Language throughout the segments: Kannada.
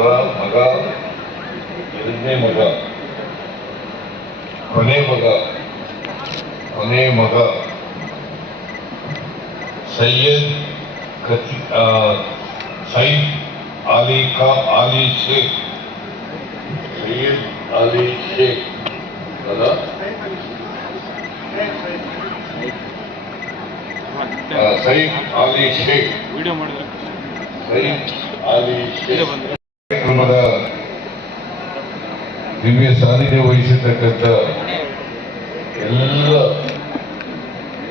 ಅವರ ಮಗ ಎರಡನೇ ಮಗ ಕೊನೆ ಮಗ ಕೊನೆ ಮಗ ಸೈಯದ್ ಕತಿ ಆ, ಸೈಫ್ ಅಲಿ ಖಾ ಅಲಿ ಶೇಖ್ ಸೈಯದ್ ಅಲಿ ಶೇಖ್ ಅಲ್ಲ ಆ, ಸೈಫ್ ಅಲಿ ಶೇಖ್ ವಿಡಿಯೋ ಮಾಡಿದ್ರೆ ಸೈಫ್ ಅಲಿ ವಿಡಿಯೋ ಶೇಖ್ ಬಂದ್ರೆ ಕಾರ್ಯಕ್ರಮದ ದಿವ್ಯ ಸಾನ್ನಿಧ್ಯ ವಹಿಸಿರ್ತಕ್ಕಂಥ ಎಲ್ಲ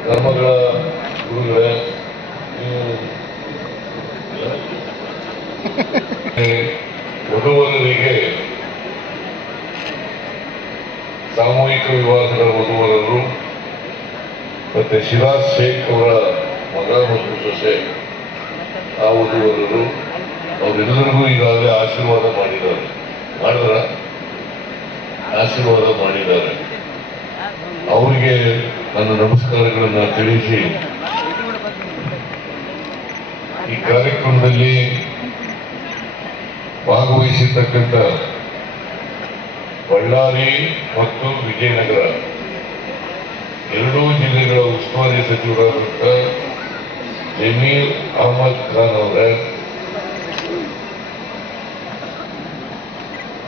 ಧರ್ಮಗಳ ಗುರುಗಳ ವಧುವರರಿಗೆ ಸಾಮೂಹಿಕ ವಿವಾಹಗಳ ವಧುವರರು ಮತ್ತೆ ಶಿರಾಜ್ ಶೇಖ್ ಅವರ ಮಗ ಮತ್ತು ಸೊಸೆ, ಆ ವಧುವರರು ಅವರೆಲ್ಲರಿಗೂ ಈಗಾಗಲೇ ಆಶೀರ್ವಾದ ಮಾಡಿದ್ದಾರೆ. ಮಾಡಿದ್ರ? ಆಶೀರ್ವಾದ ಮಾಡಿದ್ದಾರೆ. ಅವರಿಗೆ ನನ್ನ ನಮಸ್ಕಾರಗಳನ್ನು ತಿಳಿಸಿ, ಈ ಕಾರ್ಯಕ್ರಮದಲ್ಲಿ ಭಾಗವಹಿಸಿರ್ತಕ್ಕಂಥ ಬಳ್ಳಾರಿ ಮತ್ತು ವಿಜಯನಗರ ಎರಡೂ ಜಿಲ್ಲೆಗಳ ಉಸ್ತುವಾರಿ ಸಚಿವರಾದಂಥ ಜಮೀರ್ ಅಹಮದ್ ಖಾನ್ ಅವರ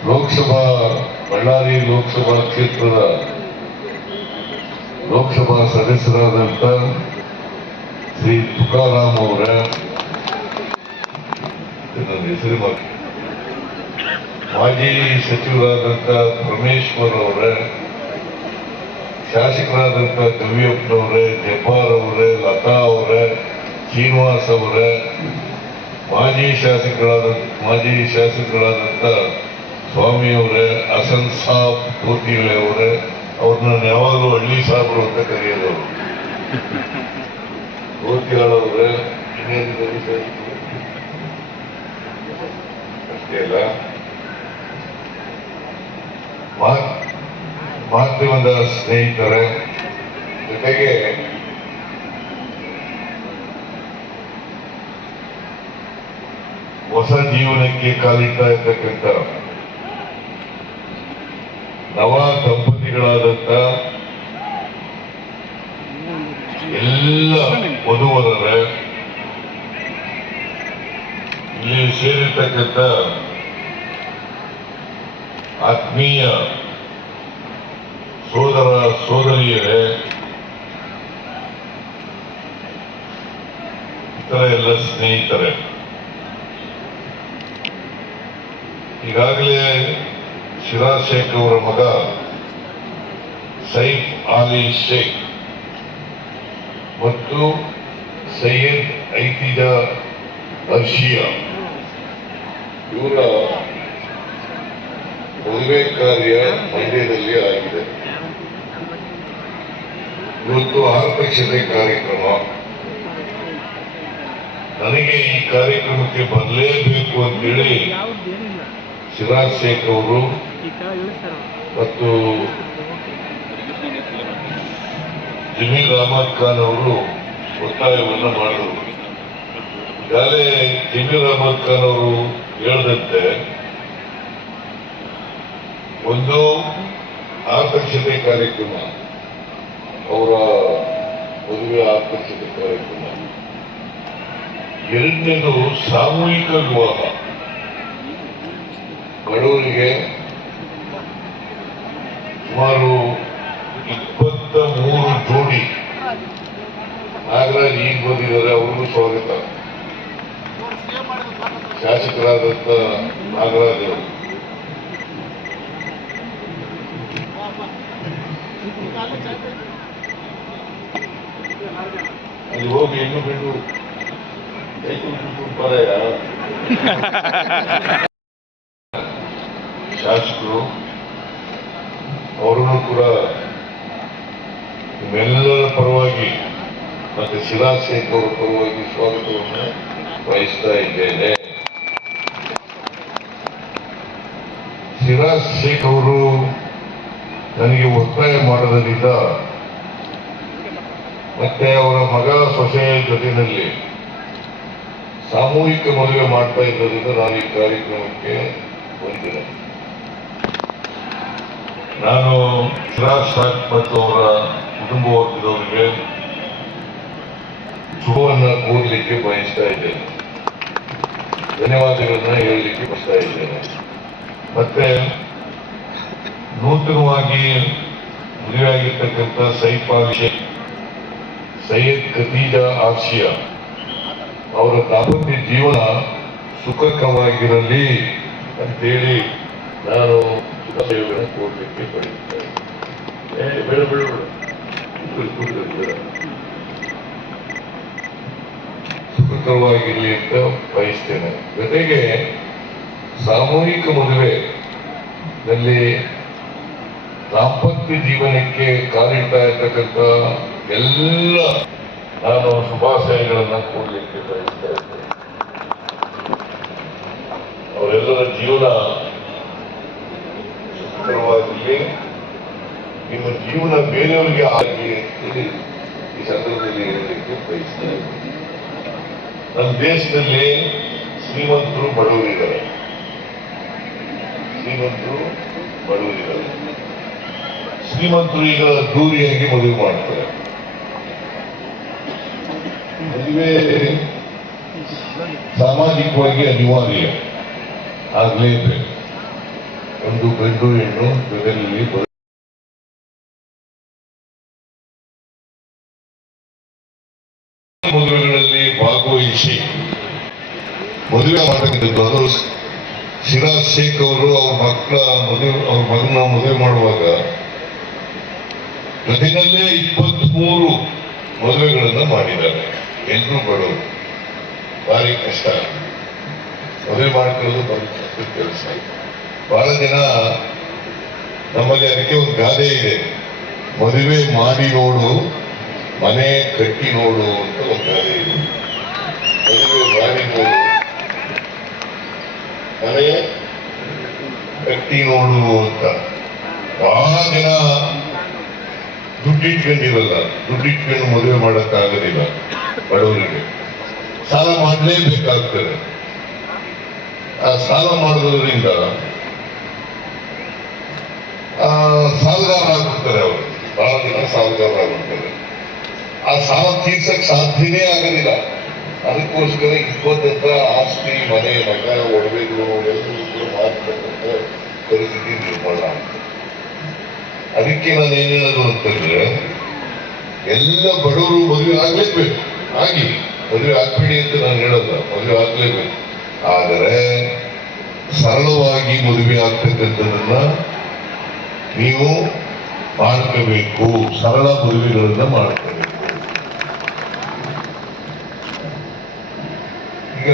ಲೋಕಸಭಾ, ಬಳ್ಳಾರಿ ಲೋಕಸಭಾ ಕ್ಷೇತ್ರದ ಲೋಕಸಭಾ ಸದಸ್ಯರಾದಂಥ ಶ್ರೀ ತುಕಾರಾಮ್ ಅವರ ನನ್ನ ಹೆಸರು. ಮಾಜಿ ಸಚಿವರಾದಂಥ ಪರಮೇಶ್ವರ್ ಅವರ ಶಾಸಕರಾದಂಥ ಗವಿಯಪ್ಪನವರೇ ಜಬ್ಬಾರ್ ಅವರೇ, ಲತಾ ಅವರೇ, ಶ್ರೀನಿವಾಸ್ ಅವರೇ, ಮಾಜಿ ಶಾಸಕರಾದ ಮಾಜಿ ಶಾಸಕರಾದಂಥ ಸ್ವಾಮಿ ಅವರೇ ಹಸನ್ ಸಾಬ್ ಅವರೇ ಅವ್ರನ್ನ ನಾನು ಯಾವಾಗಲೂ ಹಳ್ಳಿ ಸಾಬ್ರು ಅಂತ ಕರೆಯೋದು ಪೂರ್ತಿಗಳವರೇ ಇನ್ನೇನು ಕರೀತಾರೆ? ಅಷ್ಟೇ ಅಲ್ಲ ಮಾಧ್ಯಮದ ಸ್ನೇಹಿತರೆ, ಜೊತೆಗೆ ಹೊಸ ಜೀವನಕ್ಕೆ ಕಾಲಿಡ್ತಾ ಇರ್ತಕ್ಕಂಥ ನವ ದಂಪತಿಗಳಾದಂಥ ಎಲ್ಲ ವಧುವರರೇ ಇಲ್ಲಿ ಸೇರಿರ್ತಕ್ಕಂಥ ಆತ್ಮೀಯ ಸೋದರ ಸೋದರಿಯರೇ ಇತರ ಎಲ್ಲ ಸ್ನೇಹಿತರೆ ಈಗಾಗಲೇ ಶಿರಾಜ್ ಶೇಖ್ ಅವರ ಮಗ ಸೈಫ್ ಆಲಿ ಶೇಖ್ ಮತ್ತು ಸೈಯದ್ ಐತಿಜಾ ಅರ್ಷಿಯಾ. ಇವರ ಮದುವೆ ಕಾರ್ಯ ಮಂಡ್ಯದಲ್ಲಿ ಆಗಿದೆ. ಇವತ್ತು ಆರತಕ್ಷತೆ ಕಾರ್ಯಕ್ರಮ. ನನಗೆ ಈ ಕಾರ್ಯಕ್ರಮಕ್ಕೆ ಬರಲೇಬೇಕು ಅಂತೇಳಿ ಶಿರಾಜ್ ಶೇಖ್ ಅವರು ಮತ್ತು ಜಮೀರ್ ಅಹಮದ್ ಖಾನ್ ಅವರು ಒತ್ತಾಯವನ್ನು ಮಾಡಿದರು ಈಗಾಗಲೇ ಜಮೀರ್ ಅಹಮದ್ ಖಾನ್ ಅವರು ಹೇಳಿದಂತೆ ಒಂದು ಆಕರ್ಷತೆ ಕಾರ್ಯಕ್ರಮ ಅವರ ಮದುವೆ ಆಕರ್ಷಣೆ ಕಾರ್ಯಕ್ರಮ ಎರಡನೇದು ಸಾಮೂಹಿಕ ವಿವಾಹ ಬಡವರಿಗೆ ಸುಮಾರು ಇಪ್ಪತ್ತ ಮೂರು ಜೋಡಿ. ನಾಗರಾಜ್ ಈಗ ಬಂದಿದ್ದಾರೆ ಅವ್ರಿಗೂ ಸ್ವಾಗತ. ಶಾಸಕರಾದಂಥ ನಾಗರಾಜ್ ಅವರು. ಅಲ್ಲಿ ಹೋಗಿ ಹೆಣ್ಣು ಕುಟ್ಬಿಟ್ಟು ಬರಯ್ಯ. ಶಾಸಕರು ಕೂಡ ನಿಮ್ಮೆಲ್ಲರ ಪರವಾಗಿ ಮತ್ತೆ ಶಿರಾ ಶೇಖ್ ಅವರ ಪರವಾಗಿ ಸ್ವಾಗತವನ್ನು ವಹಿಸ್ತಾ ಇದ್ದೇನೆ. ಶಿರಾಜ್ ಶೇಖ್ ಅವರು ನನಗೆ ಒತ್ತಾಯ ಮಾಡೋದರಿಂದ ಮತ್ತೆ ಅವರ ಮಗ ಸೊಸೆಯ ಜೊತೆಯಲ್ಲಿ ಸಾಮೂಹಿಕ ಮದುವೆ ಮಾಡ್ತಾ ಇದ್ದರಿಂದ ನಾನು ಈ ಕಾರ್ಯಕ್ರಮಕ್ಕೆ ಬಂದಿದ್ದೇನೆ. ನಾನು ಶಿರಾಜ್ ಮತ್ತು ಅವರ ಕುಟುಂಬ ವರ್ಗದವರಿಗೆ ಶುಭವನ್ನು ಕೋರಲಿಕ್ಕೆ ಬಯಸ್ತಾ ಇದ್ದೇನೆ. ಧನ್ಯವಾದಗಳನ್ನ ಹೇಳಲಿಕ್ಕೆ ಬಯಸ್ತಾ ಇದ್ದೇನೆ. ಮತ್ತೆ ನೂತನವಾಗಿ ಮದುವೆಯಾಗಿರ್ತಕ್ಕಂಥ ಸೈಫ್ ಆಲಿಶೆ ಸೈಯದ್ ಖದೀಜಾ ಆಸಿಯಾ ಅವರ ದಾಂಪತ್ಯ ಜೀವನ ಸುಖಕರವಾಗಿರಲಿ ಅಂತೇಳಿ ನಾನು ಶುಭಾಶಯಗಳನ್ನು ಕೋರಲಿಕ್ಕೆ ಬಯಸ್ತೇನೆ ಏ, ಬೇಡ ಅಂತ ಬಯಸ್ತೇನೆ ಜೊತೆಗೆ ಸಾಮೂಹಿಕ ಮದುವೆನಲ್ಲಿ ದಾಂಪತ್ಯ ಜೀವನಕ್ಕೆ ಕಾಲಿಡ್ತಾ ಇರ್ತಕ್ಕಂಥ ಎಲ್ಲ ನಾನು ಶುಭಾಶಯಗಳನ್ನು ಕೋರಲಿಕ್ಕೆ ಬಯಸ್ತಾ ಇದ್ದೇನೆ ಅವರೆಲ್ಲರ ಜೀವನ ಸುಖಕರವಾಗಿರಲಿ ನಿಮ್ಮ ಜೀವನ ಬೇರೆಯವರಿಗೆ ಆಗಿ ಅಂತೇಳಿ ಈ ಸಂದರ್ಭದಲ್ಲಿ ಹೇಳಲಿಕ್ಕೆ ಬಯಸ್ತಾ ಇದ್ದೇನೆ ನಮ್ಮ ದೇಶದಲ್ಲಿ ಶ್ರೀಮಂತರು ಬಡವರಿದ್ದಾರೆ. ಶ್ರೀಮಂತರು ಬಡವರಿದ್ದಾರೆ. ಶ್ರೀಮಂತರು ಈಗ ದೂರಿಯಾಗಿ ಮದುವೆ ಮಾಡ್ತಾರೆ. ಮದುವೆ ಸಾಮಾಜಿಕವಾಗಿ ಅನಿವಾರ್ಯ. ಆಗ್ಲೇಬೇಕು ಒಂದು ಗಂಡು ಜೊತೆಯಲ್ಲಿ ಮದುವೆಗಳಲ್ಲಿ ಭಾಗವಹಿಸಿ ಮದುವೆ ಮಾಡಬೇಕಿದ್ದು ಸಿರಾಜ್ ಶೇಖ್ ಅವರು ಅವ್ರ ಮಕ್ಕಳ ಮದುವೆ, ಅವ್ರ ಮಗನ ಮದುವೆ ಮಾಡುವಾಗ ಜೊತೆಯಲ್ಲೇ ಇಪ್ಪತ್ಮೂರು ಮದುವೆಗಳನ್ನ ಮಾಡಿದ್ದಾರೆ. ಎಲ್ಲರೂ ಬಡವರು ಭಾರಿ ಕಷ್ಟ. ಮದುವೆ ಮಾಡ್ಕೊಳ್ಳೋದು ಬಹಳ ಕಷ್ಟದ ಕೆಲಸ. ಬಹಳ ಜನ ನಮ್ಮಲ್ಲಿ ಅದಕ್ಕೆ ಒಂದು ಗಾದೆ ಇದೆ. ಮದುವೆ ಮಾಡಿ ನೋಡು, ಮನೆ ಕಟ್ಟಿ ನೋಡು ಅಂತ ಒಂದು ಗಾದೆ ಇದೆ. ಮದುವೆ ಮಾಡಿ ನೋಡು. ಮನೆ ಕಟ್ಟಿ ನೋಡು ಅಂತ. ಬಹಳ ಜನ ದುಡ್ಡಿಟ್ಕೊಂಡಿರಲ್ಲ, ದುಡ್ಡಿಟ್ಕೊಂಡು ಮದುವೆ ಮಾಡೋಕ್ಕಾಗೋದಿಲ್ಲ ಬಡವರಿಗೆ. ಸಾಲ ಮಾಡಲೇಬೇಕಾಗ್ತದೆ. ಆ ಸಾಲ ಮಾಡೋದ್ರಿಂದ ಆ, ಸಾಲಗಾರ ಆಗ್ಬಿಡ್ತಾರೆ ಅವರು. ಬಹಳ ದಿನ ಸಾಲಗಾರ ಆಗ್ಬಿಡ್ತಾರೆ ಆ ಸಾಲ ತೀರ್ಸಕ್ ಸಾಧ್ಯನೇ ಆಗೋದಿಲ್ಲ. ಅದಕ್ಕೋಸ್ಕರ ಇಪ್ಪತ್ತಂತ ಆಸ್ತಿ ಮನೆ ಮಗ ಒಡವೆಗಳು ಎಲ್ಲರೂ ಕೂಡ ಪರಿಸ್ಥಿತಿ ನಿರ್ಮಾಣ ಆಗ್ತದೆ. ಅದಕ್ಕೆ ನಾನು ಏನ್ ಹೇಳೋದು ಅಂತಂದ್ರೆ ಎಲ್ಲ ಬಡವರು ಮದುವೆ ಆಗ್ಲೇಬೇಕು. ಆಗಿ ಮದುವೆ ಆಗ್ಬೇಡಿ ಅಂತ ನಾನು ಹೇಳಲ್ಲ ಮದುವೆ ಆಗ್ಲೇಬೇಕು. ಆದರೆ ಸರಳವಾಗಿ ಮದುವೆ ಆಗ್ತಕ್ಕಂಥದನ್ನ ನೀವು ಮಾಡ್ಕೋಬೇಕು. ಸರಳ ಮದುವೆಗಳನ್ನ ಮಾಡ್ಕೋಬೇಕು. ಈಗ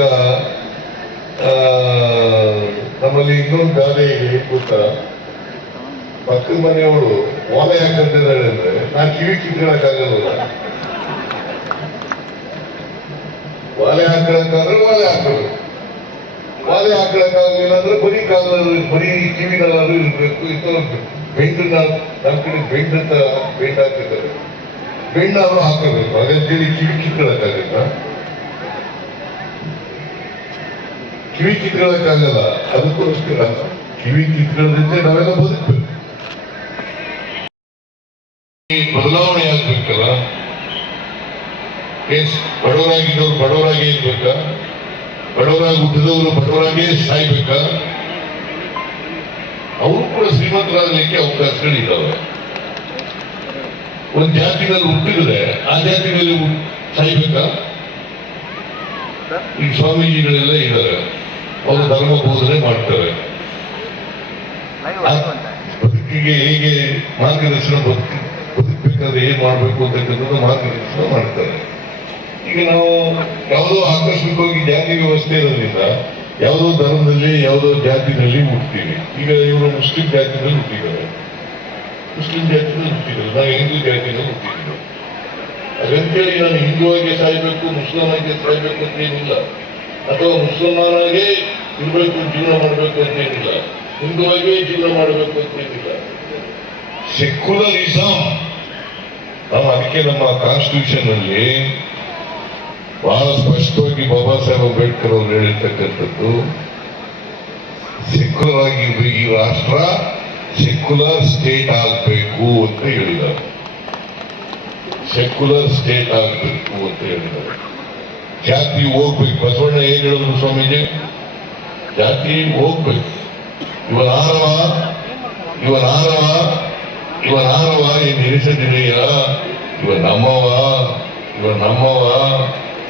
ನಮ್ಮಲ್ಲಿ ಇನ್ನೊಂದು ಗಾದೆ ಇದೆ, ಗೊತ್ತಾ? ಪಕ್ಕದ ಮನೆಯವಳು ಓಲೆ ಯಾಕಂತಿದ್ದಾಳೆ ಅಂದ್ರೆ ನಾನು ಕಿವಿ ಕಿತ್ಕೊಳಕ್ಕಾಗಲ್ಲ ವಾಲೆ ಹಾಕೊಳಕ್ಕಾದ್ರೆ ವಾಲೆ ಹಾಕಳು ಓಲೆ ಹಾಕೊಳಕ್ಕಾಗಲಿಲ್ಲ ಅಂದ್ರೆ ಬರೀ ಕಾಲ ಬರೀ ಕಿವಿಗಳಾದ್ರೂ ಇರ್ಬೇಕು ಇತರ ಬೆಂಡನ್ನ ನಮ್ಮ ಕಡೆ ಬೆಂಡ್ ಅಂತ ಬೆಂಡ್ ಹಾಕಿದ್ದಾರೆ. ಬೆಂಡಾದ್ರೂ ಹಾಕಬೇಕು. ಹಾಗಂತೇಳಿ ಕಿವಿ ಕಿತ್ಕೊಳಕ್ಕಾಗಲ್ಲ ಕಿವಿ ಚಿಕ್ಕಳಕ್ಕಾಗಲ್ಲ ಅದಕ್ಕೋಸ್ಕರ ಕಿವಿ ಕಿತ್ಕೊಳ್ಳೋದ್ರಿಂದ ನಾವೆಲ್ಲ ಬದುಕಬೇಕು. ಬದಲಾವಣೆ ಆಗ್ಬೇಕಲ್ಲ? ಎಸ್ ಬಡವರಾಗಿದ್ದವ್ರು ಬಡವರಾಗೇ ಇರ್ಬೇಕಾ? ಬಡವರಾಗಿ ಹುಟ್ಟಿದವರು ಬಡವರಾಗೇ ಸಾಯ್ಬೇಕಾ? ಅವರು ಕೂಡ ಶ್ರೀಮಂತರಾಗಲಿಕ್ಕೆ ಅವಕಾಶಗಳಿದ್ದಾವೆ. ಒಂದು ಜಾತಿನಲ್ಲಿ ಹುಟ್ಟಿದ್ರೆ ಆ ಜಾತಿನಲ್ಲಿ ಸಾಯ್ಬೇಕಾ? ಈ ಸ್ವಾಮೀಜಿಗಳೆಲ್ಲ ಇದ್ದಾರೆ. ಅವರು ಧರ್ಮ ಬೋಧನೆ ಮಾಡ್ತಾರೆ. ಬದುಕಿಗೆ ಹೇಗೆ ಮಾರ್ಗದರ್ಶನ ಬದುಕಿ ಬದುಕಬೇಕಾದ್ರೆ ಏನ್ ಮಾಡ್ಬೇಕು ಅಂತಕ್ಕಂಥದ್ದು ಮಾರ್ಗದರ್ಶನ ಮಾಡ್ತಾರೆ. ಈಗ ನಾವು ಯಾವುದೋ ಆಕಸ್ಮಿಕವಾಗಿ ಜಾತಿ ವ್ಯವಸ್ಥೆ ಇರೋದ್ರಿಂದ ಯಾವುದೋ ಧರ್ಮದಲ್ಲಿ, ಯಾವುದೋ ಜಾತಿನಲ್ಲಿ ಹುಟ್ತೀವಿ ಈಗ ಇವರು ಮುಸ್ಲಿಂ ಜಾತಿನಲ್ಲಿ ಹುಟ್ಟಿದ್ದಾರೆ. ಮುಸ್ಲಿಂ ಜಾತಿನಲ್ಲಿ ಹುಟ್ಟಿದ್ದಾರೆ. ನಾವು ಹಿಂದೂ ಜಾತಿನಲ್ಲಿ ಹುಟ್ಟಿದ್ದೀವಿ ಅದಂತೇಳಿ ನಾನು ಹಿಂದೂ ಆಗಿ ಸಾಯ್ಬೇಕು, ಮುಸ್ಲಿಂ ಆಗಿ ಸಾಯ್ಬೇಕು ಅಂತ ಏನಿಲ್ಲ. ಅಥವಾ ಮುಸಲ್ಮಾನಾಗೆ ಇರಬೇಕು, ಜೀವನ ಮಾಡಬೇಕು ಅಂತ ಏನಿಲ್ಲ. ಆಗಿ ಜೀವನ ಮಾಡಬೇಕು ಅಂತ ಏನಿಲ್ಲ. ಸೆಕ್ಯುಲರಿಸಂ ನಾವು ಅದಕ್ಕೆ ನಮ್ಮ ಕಾನ್ಸ್ಟಿಟ್ಯೂಷನ್ ಅಲ್ಲಿ ಬಹಳ ಸ್ಪಷ್ಟವಾಗಿ ಬಾಬಾ ಸಾಹೇಬ್ ಅಂಬೇಡ್ಕರ್ ಅವರು ಹೇಳಿರ್ತಕ್ಕಂಥದ್ದು ಸೆಕ್ಯುಲರ್ ಆಗಿ ಈ ರಾಷ್ಟ್ರ ಸೆಕ್ಯುಲರ್ ಸ್ಟೇಟ್ ಆಗಬೇಕು ಅಂತ ಹೇಳಿದ್ದಾರೆ. ಸೆಕ್ಯುಲರ್ ಸ್ಟೇಟ್ ಆಗಬೇಕು ಅಂತ ಹೇಳಿದ್ದಾರೆ. ಜಾತಿ ಹೋಗ್ಬೇಕು. ಬಸವಣ್ಣ ಏನ್ ಹೇಳಿದ್ರು ಸ್ವಾಮೀಜಿ? ಜಾತಿ ಹೋಗ್ಬೇಕು. ಇವನ ಆರವ ಇವನ ಆರವ ಇವನ ಆರವ ಏನು ಎನಿಸದಿದೆಯ ಇವ ನಮ್ಮವ ಇವ ನಮ್ಮವ.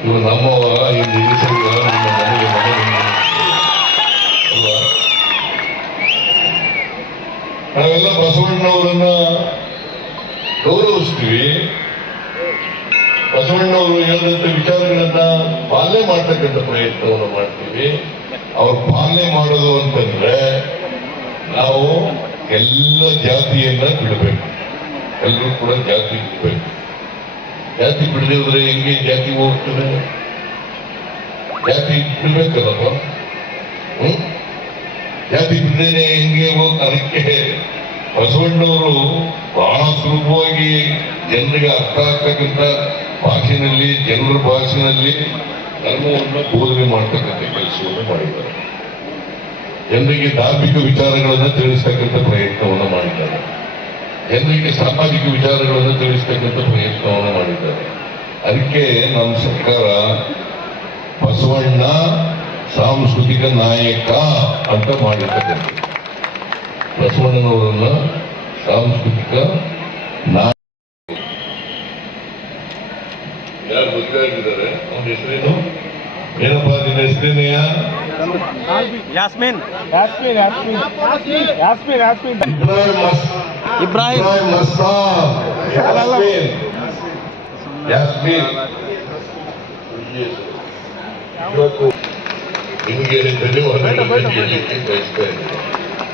ಇವ ನಮ್ಮವ ಎಂದು ಎನಿಸದಿಯ ನಿಮ್ಮ ಮನೆಗೆ ಮಗನಿಗೆ ಅಲ್ವಾ? ನಾವೆಲ್ಲ ಬಸವಣ್ಣವರನ್ನ ಗೌರವಿಸ್ತೀವಿ. ಬಸವಣ್ಣವರು ಹೇಳಿದಂತ ವಿಚಾರಗಳನ್ನ ಪಾಲನೆ ಮಾಡ್ತಕ್ಕಂಥ ಪ್ರಯತ್ನವನ್ನು ಮಾಡ್ತೀವಿ. ಅವ್ರು ಪಾಲನೆ ಮಾಡೋದು ಅಂತಂದ್ರೆ ನಾವು ಎಲ್ಲ ಜಾತಿಯನ್ನ ಬಿಡಬೇಕು. ಎಲ್ಲರೂ ಕೂಡ ಜಾತಿ ಬಿಡಬೇಕು ಜಾತಿ ಬಿಡದೆ ಹೋದ್ರೆ ಹೆಂಗೆ ಜಾತಿ ಹೋಗ್ತದೆ? ಜಾತಿ ಬಿಡ್ಬೇಕಲ್ಲಪ್ಪ? ಹ್ಮ್? ಜಾತಿ ಬಿಡದೇನೆ ಹೆಂಗೆ ಹೋಗ್ತ ಅದಕ್ಕೆ ಬಸವಣ್ಣವರು ಬಹಳ ಸುಲಭವಾಗಿ ಜನರಿಗೆ ಅರ್ಥ ಆಗ್ತಕ್ಕಂಥ ಭಾಷೆನಲ್ಲಿ, ಜನರ ಭಾಷೆನಲ್ಲಿ ಧರ್ಮವನ್ನು ಬೋಧನೆ ಮಾಡ್ತಕ್ಕಂಥ ಕೆಲಸವನ್ನು ಮಾಡಿದ್ದಾರೆ. ಜನರಿಗೆ ಧಾರ್ಮಿಕ ವಿಚಾರಗಳನ್ನು ತಿಳಿಸ್ತಕ್ಕಂಥ ಪ್ರಯತ್ನವನ್ನು ಮಾಡಿದ್ದಾರೆ. ಜನರಿಗೆ ಸಾಮಾಜಿಕ ವಿಚಾರಗಳನ್ನು ತಿಳಿಸ್ತಕ್ಕಂಥ ಪ್ರಯತ್ನವನ್ನು ಮಾಡಿದ್ದಾರೆ. ಅದಕ್ಕೆ ನಮ್ಮ ಸರ್ಕಾರ ಬಸವಣ್ಣ ಸಾಂಸ್ಕೃತಿಕ ನಾಯಕ ಅಂತ ಮಾಡಿರ್ತಕ್ಕಂಥ ಬಸವಣ್ಣನವರನ್ನ ಸಾಂಸ್ಕೃತಿಕ ನಾಯಕ. ಯಾರು ಯಾಸ್ಮಿನ್ ಅವನ ಹೆಸರೇನು? ಏನಪ್ಪ ನಿನ್ನ ಹೆಸರೇನೆಯ Yasmin. Yasmin, Yasmin, Yasmin, Yasmin. Ibrahim ಮಸ್ ಇಬ್ರಾಹಿಂ ಇಬ್ರಾಹಿಂ ಮಸ್ತಾನ್ ಯಾಸ್ಮೀನ್ ಯಾಸ್ಮೀನ್ ಇವತ್ತು ನಿಮಗೆ ಧನ್ಯವಾದಗಳನ್ನು ಹೇಳಲಿಕ್ಕೆ ಬಯಸ್ತಾ ಇದ್ದೀನಿ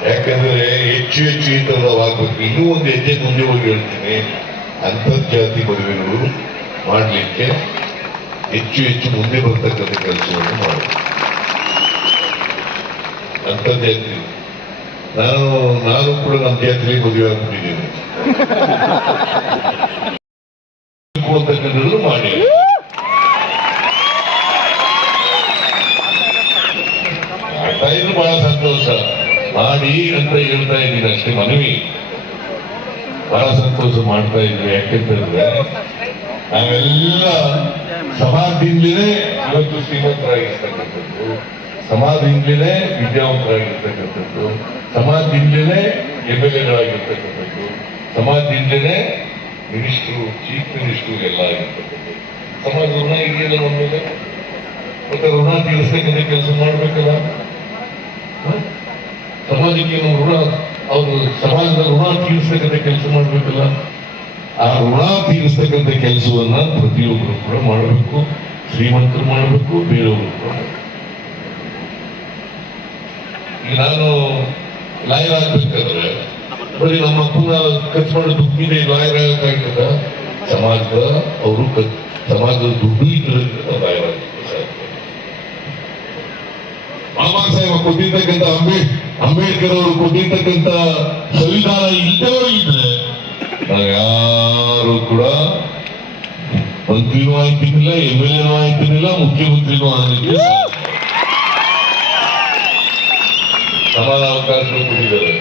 ಯಾಕಂದ್ರೆ ಹೆಚ್ಚು ಹೆಚ್ಚು ಈ ಥರವಾಗಬೇಕು ಇನ್ನೂ ಒಂದು ಹೆಜ್ಜೆ ಮುಂದೆ ಹೋಗಿ ಹೇಳ್ತೀನಿ. ಅಂತರ್ಜಾತಿ ಮದುವೆಗಳು ಮಾಡಲಿಕ್ಕೆ ಹೆಚ್ಚು ಹೆಚ್ಚು ಮುಂದೆ ಬರ್ತಕ್ಕಂಥ ಕೆಲಸವನ್ನು ಮಾಡಬೇಕು ಅಂತರ್ಜಾತಿ ನಾನು ನಾನು ಕೂಡ ನಮ್ಮ ಜಾತಿಲಿ ಮದುವೆ ಆಗ್ಬಿಟ್ಟಿದ್ದೀನಿ. ಮಾಡಿ. ಇದ್ರು ಬಹಳ ಸಂತೋಷ. ಮಾಡಿ ಅಂತ ಹೇಳ್ತಾ ಇದ್ದೀನಿ ಅಷ್ಟೇ ಮನವಿ. ಬಹಳ ಸಂತೋಷ ಮಾಡ್ತಾ ಇದ್ವಿ ಯಾಕೆಂತಂದ್ರೆ ನಾವೆಲ್ಲ ಸಮಾಜದಿಂದಲೇ ಇವತ್ತು ಶ್ರೀಮಂತರಾಗಿರ್ತಕ್ಕಂಥದ್ದು. ಸಮಾಜದಿಂದಲೇ ವಿದ್ಯಾವಂತರಾಗಿರ್ತಕ್ಕಂಥದ್ದು. ಸಮಾಜದಿಂದಲೇ ಎಂ ಎಲ್ ಎಗಳಾಗಿರ್ತಕ್ಕಂಥದ್ದು ಸಮಾಜದಿಂದಲೇ ಮಿನಿಸ್ಟ್ರು, ಚೀಫ್ ಮಿನಿಸ್ಟ್ರು ಎಲ್ಲ ಆಗಿರ್ತಕ್ಕಂಥದ್ದು ಸಮಾಜ ಋಣ ಇದೆಯಲ್ಲ ನಮ್ಮ ಮತ್ತೆ ಋಣ ತೀರಿಸ್ತಕ್ಕಂಥ ಕೆಲಸ ಮಾಡ್ಬೇಕಲ್ಲ? ಸಮಾಜಕ್ಕೆ ನಾವು ಋಣ, ಅವರು ಸಮಾಜದ ಋಣ ತೀರಿಸ್ತಕ್ಕಂಥ ಕೆಲಸ ಮಾಡ್ಬೇಕಲ್ಲ ಆ ಋಣ ತೀರಿಸ್ತಕ್ಕಂಥ ಕೆಲಸವನ್ನ ಪ್ರತಿಯೊಬ್ಬರು ಕೂಡ ಮಾಡಬೇಕು, ಶ್ರೀಮಂತರು ಮಾಡಬೇಕು, ಬೇರೆಯವರು ಕೂಡ. ಈಗ ನಾನು ಲಾಯರ್ ಆಗ್ಬೇಕಾದ್ರೆ ಬರೀ ನಮ್ಮ ಅಪ್ಪನ ಖರ್ಚು ಮಾಡೋ ದುಡ್ಡಿದೆ ಲಾಯರ್ ಆಗಕ್ಕಾಗ್ತದ ಸಮಾಜದ, ಅವರು ಸಮಾಜದ ದುಡ್ಡು ಇದ್ರೆ ಲಾಯರ್ ಬಾಬಾ ಸಾಹೇಬ ಕೊಟ್ಟಿರ್ತಕ್ಕಂಥ ಅಂಬೇ, ಅಂಬೇಡ್ಕರ್ ಅವರು ಕೊಟ್ಟಿರ್ತಕ್ಕಂಥ ಸಂವಿಧಾನ ಇಲ್ಲದೇ ಇದ್ರೆ ಯಾರು ಕೂಡ ಮಂತ್ರಿನೂ ಆಯ್ತಿರ್ಲಿಲ್ಲ ಎಂ ಎಲ್ ಎನೂ ಮುಖ್ಯಮಂತ್ರಿನೂ ಸಾಧ್ಯ. ಸಮಾನ ಅವಕಾಶಗಳು ಕೊಟ್ಟಿದ್ದಾರೆ